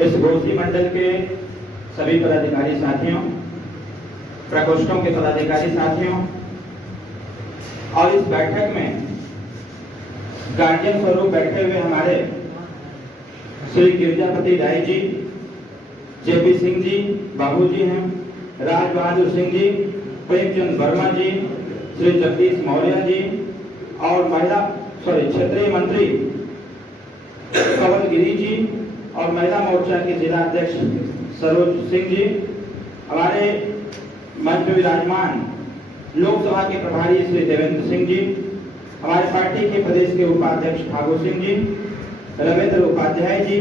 इस घोषी मंडल के सभी पदाधिकारी साथियों, प्रकोष्ठों के पदाधिकारी साथियों और इस बैठक में गार्जियन स्वरूप बैठे हुए हमारे श्री गिरजापति राय जी, जेपी सिंह जी, बाबू जी हैं, राज बहादुर सिंह जी, प्रेमचंद वर्मा जी, श्री जगदीश मौर्य जी और क्षेत्रीय मंत्री कवल गिरी जी और महिला मोर्चा के जिला अध्यक्ष सरोज सिंह जी, हमारे मंच में विराजमान लोकसभा के प्रभारी श्री देवेंद्र सिंह जी, हमारे पार्टी के प्रदेश के उपाध्यक्ष ठाकुर सिंह जी, रविंद्र उपाध्याय जी,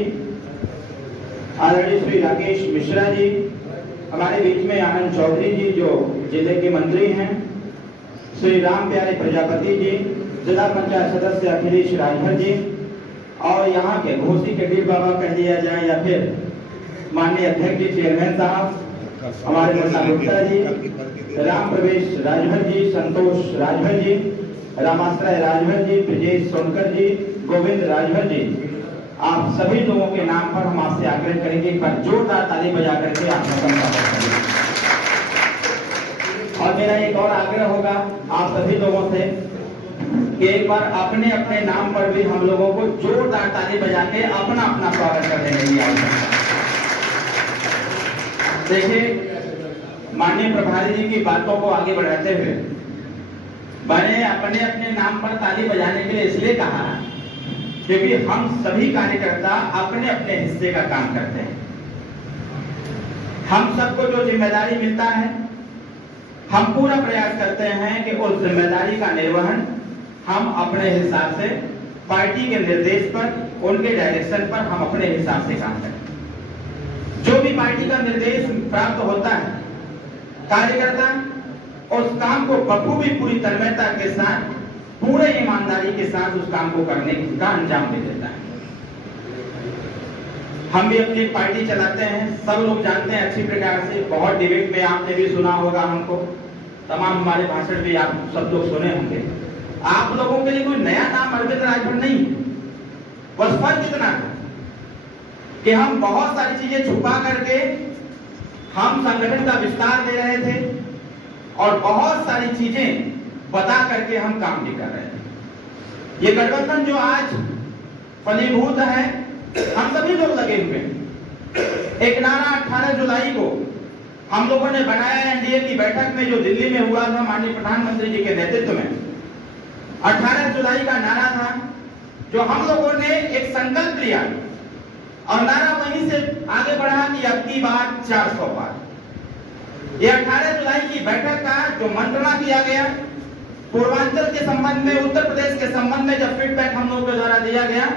आदरणीय श्री राकेश मिश्रा जी, हमारे बीच में आनंद चौधरी जी जो जिले के मंत्री हैं, श्री राम प्यारे प्रजापति जी, जिला पंचायत सदस्य अखिलेश राजभर जी और यहाँ के घोसी के डीर बाबा कह दिया जाए या फिर माननीय अध्यक्ष जी चेयरमैन साहब, हमारे मुन्ना गुप्ता जी, राम प्रवेश राजभर जी, संतोष राजभर जी, रामाश्रय राजभर जी, ब्रजेश सोनकर जी, गोविंद राजभर जी, आप सभी लोगों के नाम पर हम आपसे आग्रह करेंगे एक बार जोरदार ताली बजा करके आप लोगों का करें। और मेरा एक और आग्रह होगा आप सभी लोगों से कि एक बार अपने अपने नाम पर भी हम लोगों को जोरदार ताली बजा के अपना अपना स्वागत करने की आवश्यकता। देखिए, माननीय प्रभारी जी की बातों को आगे बढ़ाते हुए मैंने अपने अपने नाम पर ताली बजाने के लिए इसलिए कहा क्योंकि हम सभी कार्यकर्ता अपने अपने हिस्से का काम करते हैं। हम सबको जो जिम्मेदारी मिलता है हम पूरा प्रयास करते हैं कि उस जिम्मेदारी का निर्वहन हम अपने हिसाब से पार्टी के निर्देश पर, उनके डायरेक्शन पर हम अपने हिसाब से काम करें। जो भी पार्टी का निर्देश प्राप्त होता है, कार्यकर्ता उस काम को बखूबी पूरी तन्मयता के साथ, पूरे ईमानदारी के साथ उस काम को करने का अंजाम दे देता है। हम भी अपनी पार्टी चलाते हैं, सब लोग जानते हैं अच्छी प्रकार से, बहुत डिबेट में आपने भी सुना होगा हमको, तमाम हमारे भाषण भी आप सब लोग सुने होंगे। आप लोगों के लिए कोई नया नाम अरविंद राजभर नहीं है, बस फर्क इतना है कि हम बहुत सारी चीजें छुपा करके हम संगठन का विस्तार दे रहे थे और बहुत सारी चीजें बता करके हम काम भी कर रहे हैं। ये गठबंधन जो आज फलीभूत है, हम सभी लोग लगे हुए हैं। एक नारा 18 जुलाई को हम लोगों ने बनाया एनडीए की बैठक में जो दिल्ली में हुआ था माननीय प्रधानमंत्री जी के नेतृत्व में। 18 जुलाई का नारा था जो हम लोगों ने एक संकल्प लिया और नारा वहीं से आगे बढ़ा कि अब की बार 400 पार। ये 18 जुलाई की बैठक का जो मंत्रणा किया गया, पूर्वांचल के संबंध में, उत्तर प्रदेश के संबंध में जब फीडबैक हम लोगों के द्वारा दिया गया,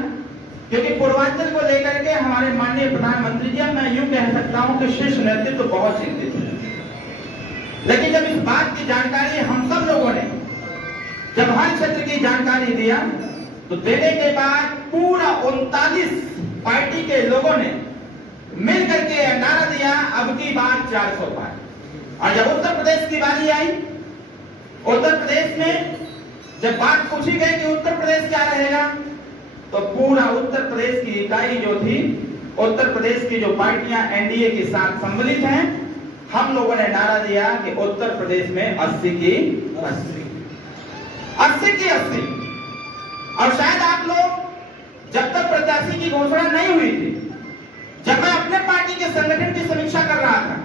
क्योंकि पूर्वांचल को लेकर के हमारे माननीय प्रधानमंत्री जी, मैं यूं कह सकता हूं कि शीर्ष नेतृत्व तो बहुत चिंतित है। लेकिन जब इस बात की जानकारी हम सब लोगों ने जब हर क्षेत्र की जानकारी दिया तो देने के बाद पूरा 39 पार्टी के लोगों ने मिल करके नारा दिया अब की बार 400 पार। और जब उत्तर प्रदेश की बारी आई, उत्तर प्रदेश में जब बात पूछी गई कि उत्तर प्रदेश क्या रहेगा, तो पूरा उत्तर प्रदेश की इकाई जो थी, उत्तर प्रदेश की जो पार्टियां एनडीए के साथ सम्मिलित हैं, हम लोगों ने नारा दिया कि उत्तर प्रदेश में 80 की 80। और शायद आप लोग जब तक प्रत्याशी की घोषणा नहीं हुई थी, जब मैं अपने पार्टी के संगठन की समीक्षा कर रहा था,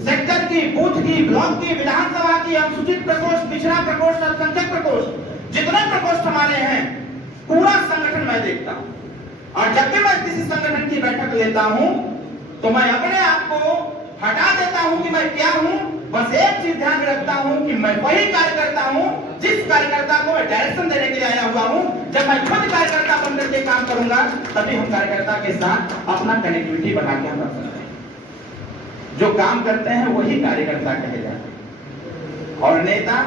सेक्टर की, बूथ की, ब्लॉक की, विधानसभा की, अनुसूचित प्रकोष्ठ, पिछड़ा प्रकोष्ठ, अल्पसंख्यक प्रकोष्ठ, जितने प्रकोष्ठ हमारे हैं, पूरा संगठन मैं देखता हूं। और जब भी मैं किसी संगठन की बैठक लेता हूं तो मैं अपने आप को हटा देता हूं कि मैं क्या हूं। बस एक चीज ध्यान रखता हूं कि मैं वही कार्यकर्ता हूं जिस कार्यकर्ता को मैं डायरेक्शन देने के लिए आया हुआ हूं। जब मैं खुद कार्यकर्ता बनकर के काम करूंगा तभी हम कार्यकर्ता के साथ अपना कनेक्टिविटी बना के हम रख सकते हैं। जो काम करते हैं वही कार्यकर्ता कहे जाते हैं। और नेता,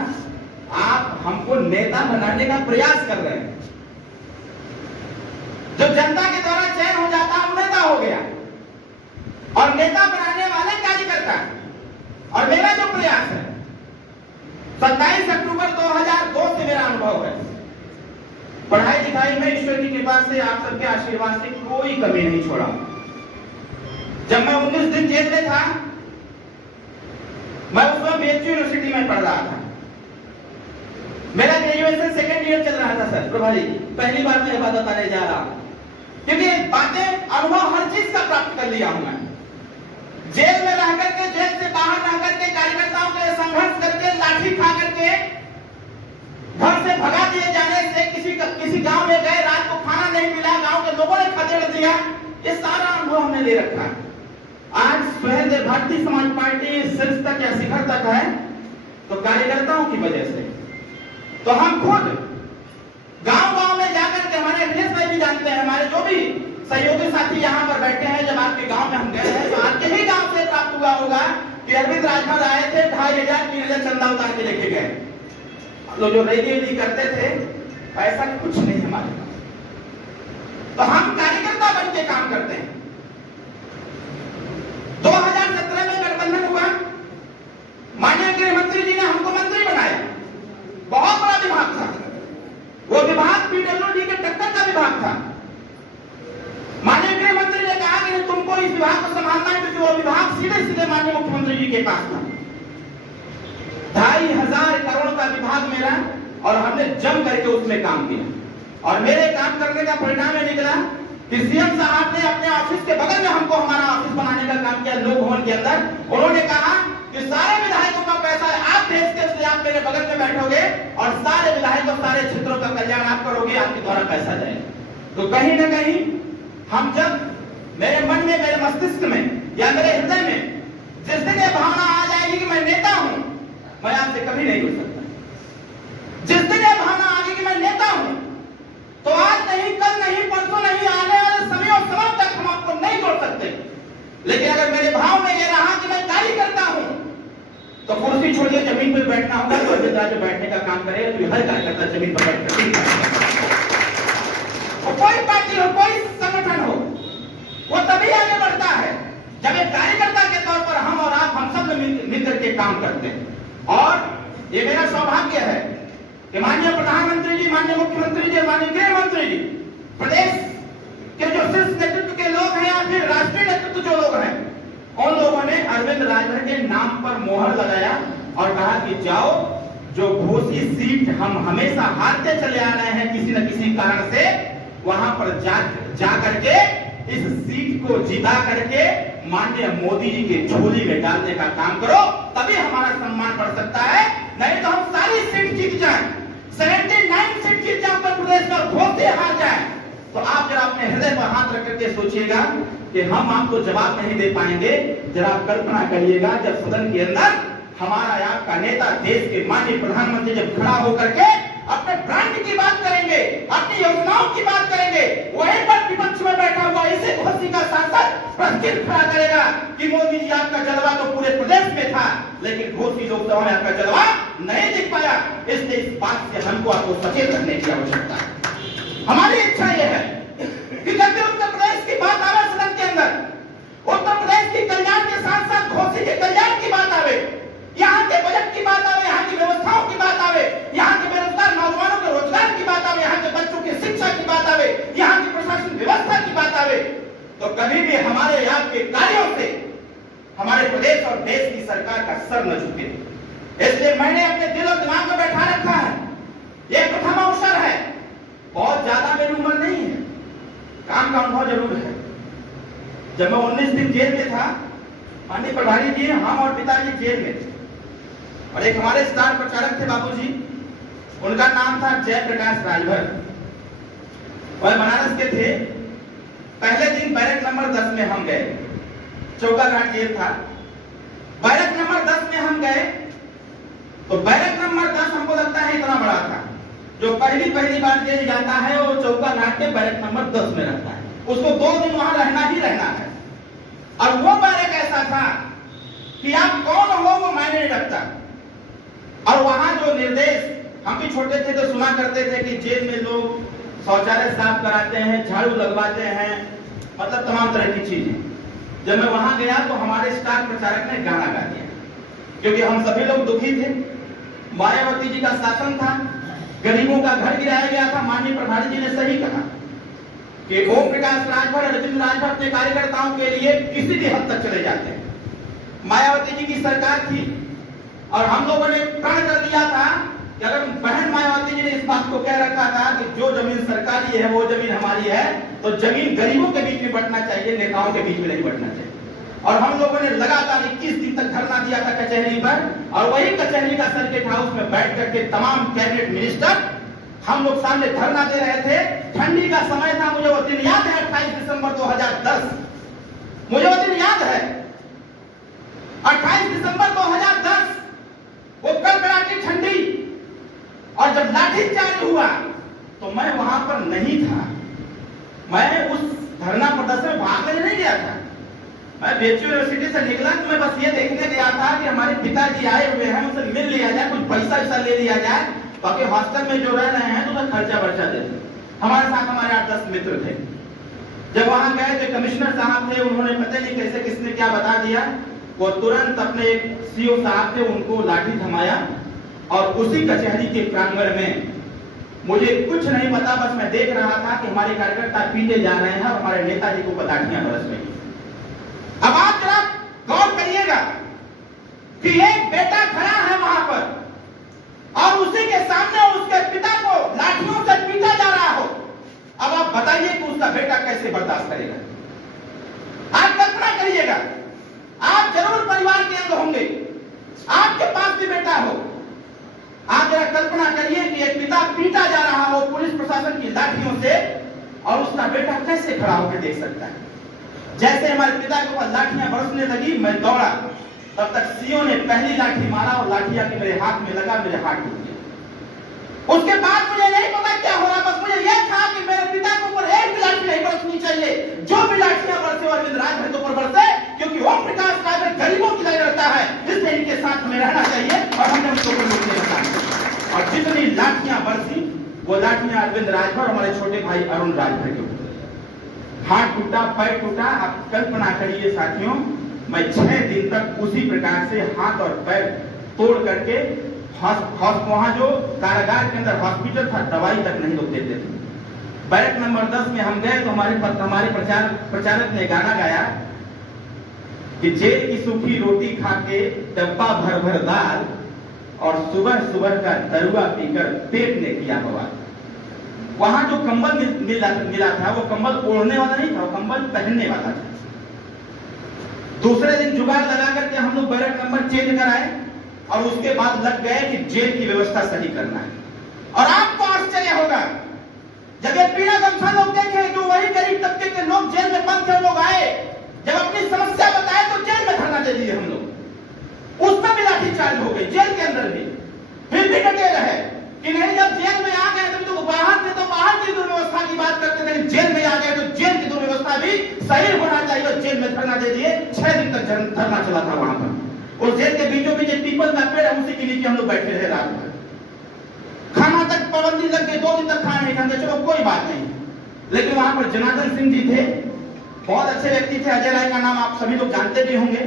आप हमको नेता बनाने का प्रयास कर रहे हैं। जो जनता के द्वारा चयन हो जाता है वो नेता हो गया, और नेता बनाने वाले कार्यकर्ता। और मेरा जो प्रयास है, 27 अक्टूबर 2002 से मेरा अनुभव है, पढ़ाई लिखाई में ईश्वर की कृपा से, आप सबके आशीर्वाद से कोई कमी नहीं छोड़ा। जब मैं 19 दिन जेल में था, मैं उस वक्त BHU यूनिवर्सिटी में पढ़ रहा था। मेरा ग्रेजुएशन सेकेंड ईयर चल रहा था सर प्रभा जी। पहली बार मैं ये बात बताने जा रहा हूं, क्योंकि बातें अनुभव हर चीज का प्राप्त कर लिया हूं मैं। जेल में रह करके, जेल से बाहर रह करके, कार्यकर्ताओं के संघर्ष करके, लाठी खा करके, घर से भगा दिए जाने से, किसी गांव में गए, रात को खाना नहीं मिला, गांव के लोगों ने खदेड़ दिया, ये सारा अनुभव हमने ले रखा है। आज स्वयं भारतीय समाज पार्टी शीर्ष तक या शिखर तक है तो कार्यकर्ताओं की वजह से। तो हम खुद गांव-गांव में जाकर के, हमारे अखिलेश भाई भी जानते हैं, हमारे जो भी सहयोगी साथी यहाँ पर बैठे हैं, जब आपके गांव में हम गए हैं तो आपके ही गांव से प्राप्त हुआ होगा कि अरविंद राजभर आए थे, 2500 3000 चंदा उतार के लेके गए। लोग जो रैली करते थे, पैसा कुछ नहीं हमारे पास। तो हम कार्यकर्ता बन के काम करते हैं। 2017 में गठबंधन हुआ, माननीय गृह मंत्री जी ने हमको मंत्री बनाया। बहुत बड़ा विभाग था वो, विभाग PWD के टक्कर का विभाग था। माननीय गृह मंत्री ने कहा कि तुमको इस विभाग को संभालना है, क्योंकि वो विभाग सीधे माननीय मुख्यमंत्री जी के पास था। 2500 करोड़ का विभाग मेरा, और हमने जम करके उसमें काम किया। और मेरे काम करने का परिणाम ये निकला कि CM साहब ने अपने ऑफिस के बगल में हमको हमारा ऑफिस बनाने का काम किया, लोक भवन के अंदर। उन्होंने कहा कि सारे विधायकों का पैसा आप भेज के, इसलिए आप मेरे बगल में बैठोगे और सारे विधायकों, सारे क्षेत्रों का कल्याण आप करोगे, आपके द्वारा पैसा जाएगा। तो कहीं ना कहीं हम, जब मेरे मन में, मेरे मस्तिष्क में या मेरे हृदय में जिस दिन ये भावना आ जाएगी कि मैं नेता हूं, मैं आपसे कभी नहीं जुड़ सकता। जिस दिन ये भावना आ गई कि मैं नेता हूं, तो आज नहीं, कल नहीं, परसों नहीं, आने वाले समय तक हम आपको नहीं जोड़ सकते। लेकिन अगर मेरे भाव में ये रहा कि मैं कार्यकर्ता हूं, तो कुर्सी छोड़िए जमीन पर बैठना होगा। तो अरविंद राजभर बैठने का काम करेगा, तो हर कार्यकर्ता जमीन पर बैठ कर, कोई पार्टी हो, कोई संगठन हो, वो तभी आगे बढ़ता है जब एक कार्यकर्ता के तौर पर हम और आप, हम सब मिलकर के काम करते हैं। और ये मेरा सौभाग्य है कि माननीय प्रधानमंत्री जी, माननीय मुख्यमंत्री जी, माननीय गृह मंत्री जी, प्रदेश के जो शीर्ष नेतृत्व के लोग हैं या फिर राष्ट्रीय नेतृत्व जो लोग हैं, उन लोगों ने अरविंद राजभर के नाम पर मोहर लगाया और कहा कि जाओ, जो घोषी सीट हम हमेशा हारते चले आ रहे हैं किसी न किसी कारण से, वहां पर जा करके इस सीट को जिता करके माननीय मोदी जी के झोली में डालने का काम करो, तभी हमारा सम्मान बढ़ सकता है। नहीं तो हम सारी सीट जीत जाएं, 79 सीट जीत जाए उत्तर प्रदेश में, घोषी हार जाए, तो आप जरा अपने हृदय पर हाथ रख करके सोचिएगा कि हम आपको जवाब नहीं दे पाएंगे। जरा कल्पना करिएगा, जब सदन के अंदर हमारा आपका नेता, देश के माननीय प्रधानमंत्री जब खड़ा होकर के अपने ब्रांड की बात करेंगे, अपनी योजनाओं की बात करेंगे, वहीं पर विपक्ष में बैठा हुआ इसी घोषी का सांसद प्रश्न खड़ा करेगा कि मोदी जी आपका जलवा तो पूरे प्रदेश में था, लेकिन घोषी लोकसभा में आपका जलवा नहीं दिख पाया। इसलिए इस बात से हमको आपको सचेत रहने की आवश्यकता है। हमारी इच्छा यह है कि जब भी उत्तर प्रदेश की बात आवे सदन के अंदर, उत्तर प्रदेश की कल्याण के साथ साथ घोषी के कल्याण की बात आवे, यहाँ के बजट की बात आवे, यहाँ की व्यवस्थाओं की बात आवे, यहाँ के बेरोजगार नौजवानों के रोजगार की बात आवे, यहाँ के बच्चों की शिक्षा की बात आवे, यहाँ की प्रशासन व्यवस्था की बात आवे, तो कभी भी हमारे आपके कार्यों से हमारे प्रदेश और देश की सरकार का सर न झुके। इसलिए मैंने अपने दिल और दिमाग में बैठा रखा है, ये प्रथम अवसर है, बहुत ज्यादा मेरी उम्र नहीं है, काम का अनुभव जरूर है। जब मैं 19 दिन जेल में था, माननीय प्रभारी जी, हम और पिताजी जेल में थे, और एक हमारे स्टार प्रचारक थे बाबूजी, उनका नाम था जयप्रकाश राजभर, वह बनारस के थे। पहले दिन बैरक नंबर 10 में हम गए, चौकाघाट जेल था, बैरक नंबर 10 में हम गए, तो बैरक नंबर 10 हमको लगता है इतना बड़ा था। जो पहली बार जेल जाता है वो चौकाघाट के बैरक नंबर 10 में रहता है, उसको 2 दिन वहां रहना ही रहना है। और वो बैरक ऐसा था कि आप कौन हो वो मायने नहीं रखता। और वहां जो निर्देश, हम भी छोटे थे तो सुना करते थे कि जेल में लोग शौचालय साफ कराते हैं, झाड़ू लगवाते हैं, मतलब तमाम तरह की चीजें। जब मैं वहां गया तो हमारे स्टार प्रचारक ने गाना गा दिया, क्योंकि हम सभी लोग दुखी थे। मायावती जी का शासन था, गरीबों का घर गिराया गया था, माननीय प्रधानमंत्री जी ने सही कहा। कि ओम प्रकाश राजभर, अरविंद राजभर अपने कार्यकर्ताओं के लिए किसी भी हद तक चले जाते हैं। मायावती जी की सरकार थी और हम लोगों ने प्रण कर लिया था कि अगर बहन मायावती जी ने इस बात को कह रखा था कि जो जमीन सरकारी है वो जमीन हमारी है, तो जमीन गरीबों के बीच में बंटना चाहिए, नेताओं के बीच में नहीं बंटना चाहिए। और हम लोगों ने लगातार 21 दिन तक धरना दिया था कचहरी पर, और वही कचहरी का सर्किट हाउस में बैठ करके तमाम कैबिनेट मिनिस्टर हम लोग सामने धरना दे रहे थे। ठंडी का समय था, मुझे वो दिन याद है, 28 दिसंबर 2010, मुझे वो दिन याद है, 28 दिसंबर 2010, वो कड़कड़ाती ठंडी, और जब लाठीचार्ज हुआ तो मैं वहां पर नहीं था। मैं उस धरना प्रदर्शन में भाग लेने नहीं गया था। मैं बीएचयू यूनिवर्सिटी से निकला तो मैं बस ये देखने गया था कि हमारे पिताजी आए हुए हैं, उनसे मिल लिया जाए, कुछ पैसा ले लिया जाए, ताकि हॉस्टल में जो रह रहे हैं तो खर्चा वर्चा दे दें। हमारे साथ हमारे 8-10 मित्र थे। जब वहां गए तो कमिश्नर साहब थे, उन्होंने पता नहीं कैसे किसने क्या बता दिया, वो तुरंत अपने एक सीओ साहब थे, उनको लाठी थमाया, और उसी कचहरी के प्रांगण में मुझे कुछ नहीं पता, बस मैं देख रहा था कि हमारे कार्यकर्ता पीटे जा रहे हैं और हमारे नेताजी को लाठियां बरस रही हैं। अब आप जरा गौर करिएगा कि एक बेटा खड़ा है वहां पर और उसी के सामने उसके पिता को लाठियों से पीटा जा रहा हो। अब आप बताइए कि उसका बेटा कैसे बर्दाश्त करेगा। आप कल्पना करिएगा, आप जरूर परिवार के अंग होंगे, आपके पास भी बेटा हो, आप जरा कल्पना करिए कि एक पिता पीटा जा रहा हो पुलिस प्रशासन की लाठियों से, और उसका बेटा कैसे खड़ा होकर देख सकता है। जैसे हमारे पिता के ऊपर लाठियां बरसने लगी, मैं दौड़ा, तब तक सीओ ने पहली लाठी मारा और लाठी आके मेरे हाथ में लगा, मेरे हाथ टूट गया। उसके बाद मुझे नहीं पता क्या हो रहा, बस मुझे यह था कि मेरे पिता के ऊपर एक भी लाठी नहीं बरसनी चाहिए, जो भी लाठियां बरसे अरविंद राजभर के ऊपर बरसे, क्योंकि ओम प्रकाश राजभर गरीबों की लड़ाई लड़ता है, इसलिए इनके साथ हमें रहना चाहिए और हमने उनको रोकने रखा। और जितनी लाठियां बरसी, वो लाठियां अरविंद राजभर और हमारे छोटे भाई अरुण राजभर के ऊपर। हाथ टूटा, पैर टूटा। आप कल्पना करिए साथियों, मैं 6 दिन तक उसी प्रकार से हाथ और पैर तोड़ करके वहां जो कारागार के अंदर हॉस्पिटल था, दवाई तक नहीं लोग देते थे। बैरक नंबर 10 में हम गए तो हमारे प्रचारक ने गाना गाया कि जेल की सूखी रोटी खा के डब्बा भर भर दाल, और सुबह सुबह का दरुआ पीकर पेट ने किया बवाल। वहां जो कंबल मिला था, वो कंबल ओढ़ने वाला नहीं था, वो कंबल पहनने वाला था। दूसरे दिन जुगाड़ लगा करके हम लोग बैरक नंबर चेंज कराए, और उसके बाद लग गए कि जेल की व्यवस्था सही करना है। और आपको आश्चर्य होगा, जब ये पीड़ा गमछा लोग देखे, जो वही गरीब तबके के लोग जेल में बंद थे, लोग आए, जब अपनी समस्या बताए तो जेल में धरना दे दिए हम लोग। उसमें भी लाठीचार्ज हो गई, जेल के अंदर भी। फिर भी डटे रहे कि नहीं, जब जेल में आ गए तो बाहर थे तो बाहर की दुर्व्यवस्था की बात करते थे, जेल में आ गए तो जेल की दुर्व्यवस्था भी सही होना चाहिए। जेल में धरना दे दिए, 6 दिन तक धरना चला था वहां पर। और जेल के बीचों बीच पीपल का पेड़ है, उसी के नीचे हम लोग बैठे रहे रात भर। खाना तक पाबंदी लग गई, 2 दिन तक खाना नहीं खाते, चलो कोई बात नहीं। लेकिन वहां पर जनार्दन सिंह जी थे, बहुत अच्छे व्यक्ति थे। अजय राय का नाम आप सभी लोग जानते भी होंगे।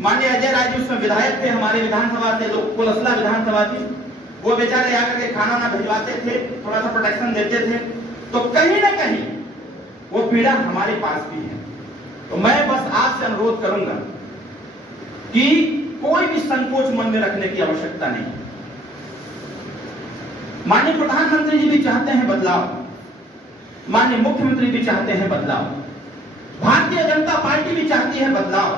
माननीय अजय राय जी उसमें विधायक थे, हमारे विधानसभा से, लोग कुलसला विधानसभा थी। वो बेचारे आकर के खाना ना भिजवाते थे, थोड़ा सा प्रोटेक्शन देते थे, तो कहीं ना कहीं वो पीड़ा हमारे पास भी है। तो मैं बस आपसे अनुरोध करूंगा कि कोई भी संकोच मन में रखने की आवश्यकता नहीं। माननीय प्रधानमंत्री जी भी चाहते हैं बदलाव, माननीय मुख्यमंत्री भी चाहते हैं बदलाव, भारतीय जनता पार्टी भी चाहती है बदलाव,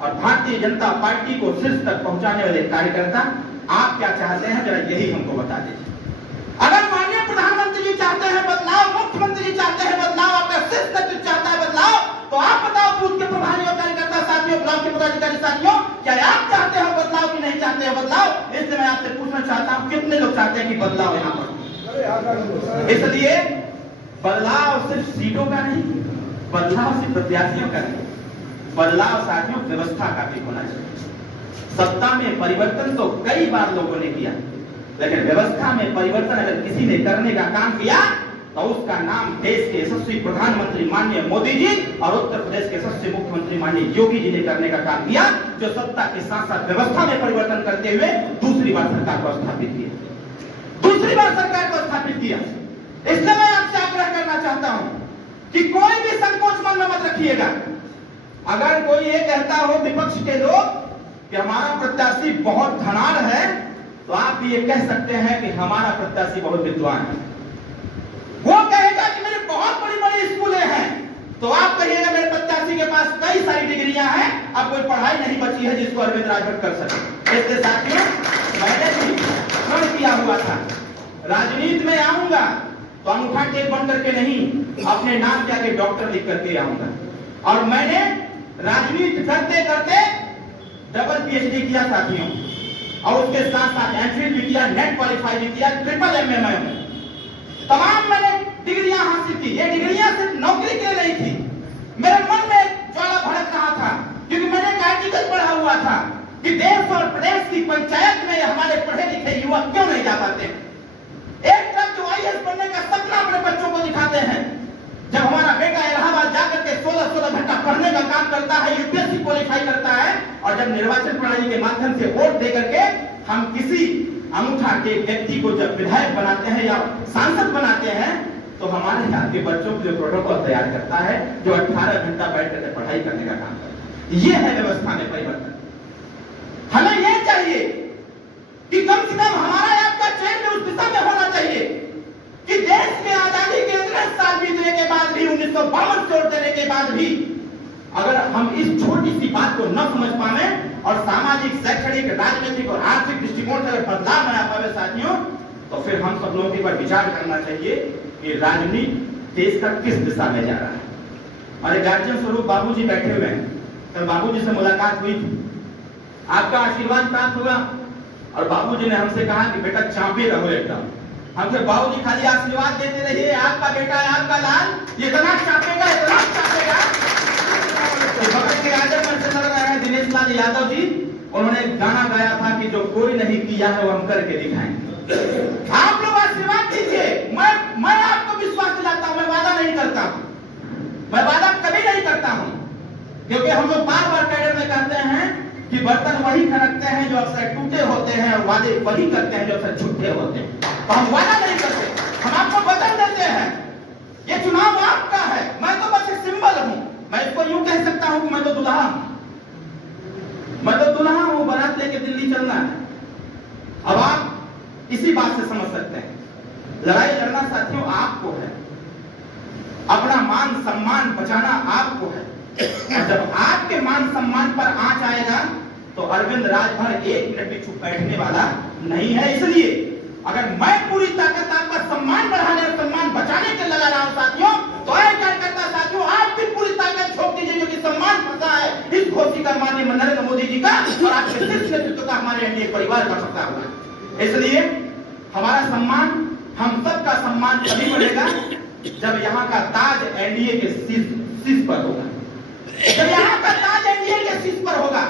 और भारतीय जनता पार्टी को शीर्ष तक पहुंचाने वाले कार्यकर्ता आप क्या चाहते हैं, जरा यही हमको बता दीजिए। अगर माननीय प्रधानमंत्री जी चाहते हैं बदलाव, मुख्यमंत्री जी चाहते हैं बदलाव, आपका शीर्ष तक चाहता है बदलाव, तो आप बताओ बूथ के प्रभारी और कार्यकर्ता साथियों, ब्लॉक के पदाधिकारी साथियों, क्या आप चाहते हो बदलाव कि नहीं चाहते हो बदलाव? इसलिए मैं आपसे पूछना चाहता हूं, कितने लोग चाहते हैं कि बदलाव यहाँ पर? इसलिए बदलाव सिर्फ सीटों का नहीं, बदलाव सिर्फ प्रत्याशियों का नहीं, बदलाव साथियों व्यवस्था का भी होना चाहिए। सत्ता में परिवर्तन तो कई बार लोगों ने किया, लेकिन व्यवस्था में परिवर्तन अगर किसी ने करने का काम किया तो उसका नाम देश के यशस्वी प्रधानमंत्री माननीय मोदी जी और उत्तर प्रदेश के यशस्वी मुख्यमंत्री माननीय योगी जी ने करने का काम किया, जो सत्ता के साथ साथ व्यवस्था में परिवर्तन करते हुए दूसरी बार सरकार को स्थापित किया, दूसरी बार सरकार को स्थापित किया। इसलिए मैं आपसे आग्रह करना चाहता हूं कि कोई भी संकोच मन में मत रखिएगा। अगर कोई ये कहता हो विपक्ष के लोग कि हमारा प्रत्याशी बहुत धनाढ़ है, तो आप भी ये कह सकते हैं कि हमारा प्रत्याशी बहुत विद्वान है। वो कहेगा कि मेरे बहुत बड़ी बड़ी स्कूलें हैं, तो आप कहिएगा मेरे प्रत्याशी के पास कई सारी डिग्रियां हैं, अब कोई पढ़ाई नहीं बची है जिसको अरविंद राजभर कर सके। इसके साथियों, मैंने भी प्रण किया हुआ था, राजनीति में आऊंगा तो अंगूठा टेप बन करके नहीं, अपने नाम के आगे डॉक्टर लिख करके आऊंगा। और मैंने राजनीति करते करते डबल पीएचडी किया साथियों, और उसके साथ साथ एमफिल भी किया, नेट क्वालिफाई भी किया, ट्रिपल एमए में तमाम मैंने डिग्रियां हासिल की। ये डिग्रियां सिर्फ नौकरी के लिए नहीं थी, मेरे मन में ज्वाला भड़क रहा था, क्योंकि मैंने एक आर्टिकल पढ़ा हुआ था कि देश और प्रदेश की पंचायत में हमारे पढ़े लिखे युवा क्यों नहीं जा पाते। एक तरफ जो आईएएस बनने का सपना अपने बच्चों को दिखाते हैं, जब हमारा बेटा इलाहाबाद जाकर के 16-16 घंटा पढ़ने का काम करता है, यूपीएससी क्वालिफाई करता है, और जब निर्वाचन प्रणाली के माध्यम से वोट दे करके हम किसी अंगूठा के व्यक्ति को जब विधायक बनाते हैं या सांसद बनाते हैं, तो हमारे यहाँ के बच्चों को जो प्रोटोकॉल तैयार करता है, जो 18 घंटा बैठ करके पढ़ाई करने का काम करता है, ये है व्यवस्था में परिवर्तन। हमें ये चाहिए कि कम से कम हमारा आपका चयन उस दिशा में होना चाहिए कि देश में आजादी के इतने साल बीतने के बाद भी, 1952 छोड़ देने के बाद भी, अगर हम इस छोटी सी बात को न समझ पाए और सामाजिक, शैक्षणिक, राजनीतिक और आर्थिक दृष्टिकोण से अगर बदलाव न आ पाए साथियों, तो फिर हम सब लोगों पर विचार करना चाहिए कि राजनीति देश का किस दिशा में जा रहा है। हमारे गार्जियन स्वरूप बाबूजी बैठे हुए हैं, कल बाबूजी से मुलाकात हुई थी, आपका आशीर्वाद प्राप्त हुआ, और बाबूजी ने हमसे कहा कि बेटा चापे रहो एकदम। हमसे बाबूजी खाली आशीर्वाद देते रहिए, आपका बेटा है, आपका लाल, ये इतना चापेगा, इतना चापेगा। बगल के राजन से लग रहे हैं दिनेश लाल यादव जी, उन्होंने एक गाना गाया था कि जो कोई नहीं किया है वो हम करके दिखाएंगे। आप लोग आशीर्वाद दीजिए, मैं आपको विश्वास दिलाता हूं, मैं वादा नहीं करता हूं, मैं वादा कभी नहीं करता हूं, क्योंकि हम लोग बार बार कैडर में कहते हैं कि बर्तन वही खड़कते हैं जो अक्सर टूटे होते हैं, और वादे वही करते हैं जो अक्सर झूठे होते हैं। तो हम वादा नहीं करते, हम आपको वचन देते हैं। ये चुनाव आपका है, मैं तो बस एक सिंबल हूं। मैं इसको यूं कह सकता हूं कि मैं तो दुल्हा हूं, बारात लेके दिल्ली चलना है। अब आप इसी बात से समझ सकते हैं, लड़ाई लड़ना साथियों आपको है, अपना मान सम्मान बचाना आपको है। और जब आपके मान सम्मान पर आंच आएगा, तो अरविंद राजभर एक मिनट भी चुप बैठने वाला नहीं है। इसलिए अगर मैं पूरी ताकत आपका सम्मान बढ़ाने और सम्मान बचाने के लगा रहा हूं साथियों, तो कार्यकर्ता साथियों आप भी पूरी ताकत झोंक दीजिए, क्योंकि सम्मान फंसा है इस घोषी का, माननीय नरेंद्र मोदी जी का और आपके शीर्ष नेतृत्व का, हमारे एनडीए परिवार का फंसा हुआ है। इसलिए हमारा सम्मान, हम सबका सम्मान तभी बढ़ेगा जब यहाँ का ताज एनडीए के शीर्ष पर होगा, जब यहाँ का ताज एनडीए के शीर्ष पर होगा,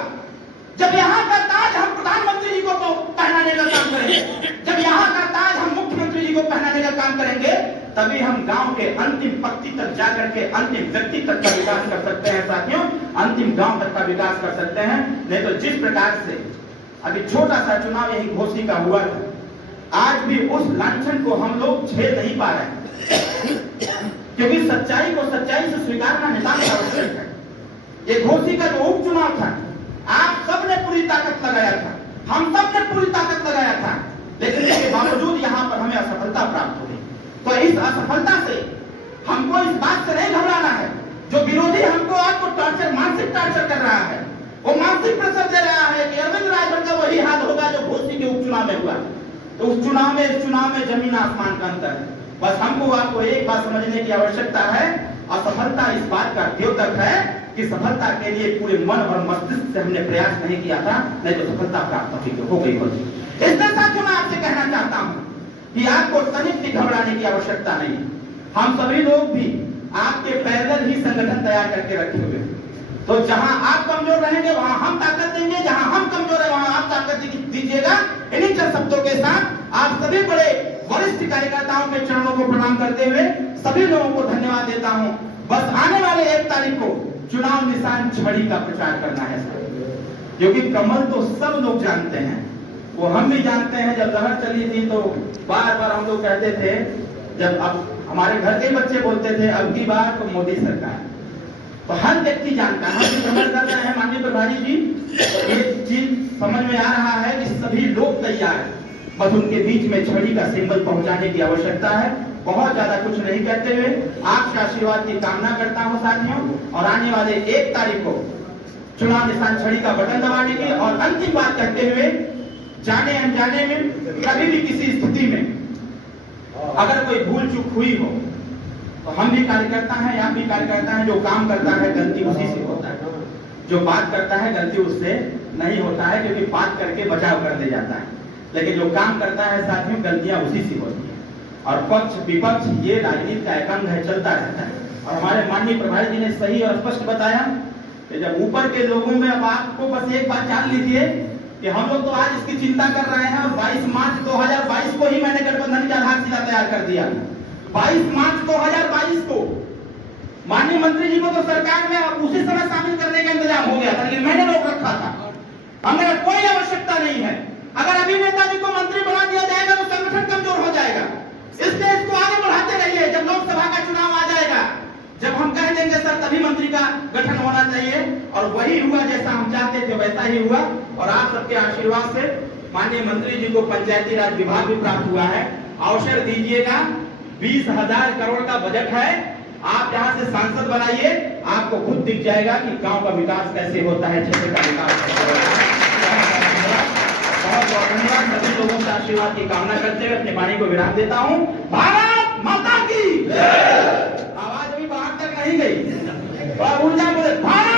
जब यहाँ का ताज हम प्रधानमंत्री जी को पहनाने का काम करेंगे, जब यहाँ का ताज हम मुख्यमंत्री जी को पहनाने का काम करेंगे, तभी हम गांव के अंतिम पंक्ति तक जाकर के अंतिम व्यक्ति तक का विकास कर सकते हैं साथियों, अंतिम गांव तक का विकास कर सकते हैं। नहीं तो जिस प्रकार से अभी छोटा सा चुनाव यही घोषी का हुआ था, आज भी उस लांछन को हम लोग झेल नहीं पा रहे हैं, क्योंकि सच्चाई को सच्चाई से स्वीकारना नितांत आवश्यक है। ये घोषी का जो उपचुनाव था, आप सबने पूरी ताकत लगाया था, हम सब ने पूरी ताकत लगाया था, लेकिन इसके बावजूद यहाँ पर हमें असफलता प्राप्त हो गई। तो इस असफलता से हमको इस बात से नहीं घबराना है। जो विरोधी हमको आपको टॉर्चर, मानसिक टॉर्चर कर रहा है, वो मानसिक प्रेशर दे रहा है कि अरविंद राजभर का वही हाल होगा जो घोषी के उपचुनाव में हुआ। तो उस चुनाव में, इस चुनाव में जमीन आसमान का अंतर है। बस हमको आपको एक बात समझने की आवश्यकता है, असफलता इस बात का द्योतक है कि सफलता के लिए पूरे मन और मस्तिष्क से हमने प्रयास नहीं किया था, नहीं तो सफलता प्राप्त हो गई होती। इसके साथ मैं आपसे कहना चाहता हूं कि आपको तनिक भी घबराने की आवश्यकता नहीं। हम सभी लोग भी आपके पैरेलल ही संगठन तैयार करके रखे हुए हैं। तो जहां आप कमजोर रहेंगे वहां हम ताकत देंगे, जहां हम कमजोर है वहां आप ताकत दीजिएगा। इन्हीं चंद शब्दों के साथ आप सभी बड़े वरिष्ठ कार्यकर्ताओं के चरणों को प्रणाम करते हुए सभी लोगों को धन्यवाद देता हूं। बस आने वाले 1 तारीख को चुनाव निशान छड़ी का प्रचार करना है सर, क्योंकि कमल तो सब लोग जानते हैं, वो हम भी जानते हैं। जब लहर चली थी तो बार बार हम लोग कहते थे, जब अब हमारे घर के बच्चे बोलते थे अब की बार तो मोदी सरकार। तो हर व्यक्ति जानता है, हम समझ कर रहे हैं माननीय प्रभारी जी, ये चीज समझ में आ रहा है कि सभी लोग तैयार हैं, बस उनके बीच में छड़ी का सिंबल पहुंचाने की आवश्यकता है। बहुत ज्यादा कुछ नहीं कहते हुए आपके आशीर्वाद की कामना करता हूं साथियों, और आने वाले 1 तारीख को चुनाव निशान छड़ी का बटन दबाने की। और अंतिम बात कहते हुए, जाने अनजाने में कभी भी किसी स्थिति में अगर कोई भूल चूक हुई हो तो हम भी कार्यकर्ता हैं, आप भी कार्यकर्ता हैं। जो काम करता है गलती उसी से होता है, जो बात करता है गलती उससे नहीं होता है, क्योंकि बात करके बचाव कर ले जाता है। लेकिन जो काम करता है साथियों, गलतियां उसी से होती हैं। और पक्ष विपक्ष ये राजनीति का एक अंग है, चलता रहता है। और हमारे माननीय प्रभारी जी ने सही और स्पष्ट बताया कि जब ऊपर के लोगों में, अब आपको बस एक बात जान लीजिए कि हम लोग तो आज इसकी चिंता कर रहे हैं, और 22 मार्च 2022 को ही मैंने गठबंधन की आधारशिला तैयार कर दिया। 22 मार्च 2022 को माननीय मंत्री जी को तो सरकार में अब उसी समय शामिल करने का इंतजाम हो गया था, लेकिन मैंने रोक रखा था। हमने कोई आवश्यकता नहीं है, अगर अभी नेताजी को मंत्री बना दिया जाएगा तो संगठन कमजोर हो जाएगा, इसलिए इसको आगे बढ़ाते रहिए। जब लोकसभा का चुनाव आ जाएगा, जब हम कह देंगे सर तभी मंत्री का गठन होना चाहिए। और वही हुआ, जैसा हम चाहते थे वैसा ही हुआ। और आप सबके आशीर्वाद से माननीय मंत्री जी को पंचायती राज विभाग भी प्राप्त हुआ है। अवसर दीजिएगा, 20,000 करोड़ का बजट है, आप यहाँ से सांसद बनाइए, आपको खुद दिख जाएगा कि गांव का विकास कैसे होता है, क्षेत्र का विकास कैसे होता है। बहुत बहुत धन्यवाद। सभी लोगों से आशीर्वाद की कामना करते हुए अपने वाणी को विराम देता हूँ। भारत माता की आवाज अभी बाहर तक नहीं गई, ऊर्जा बोले भारत।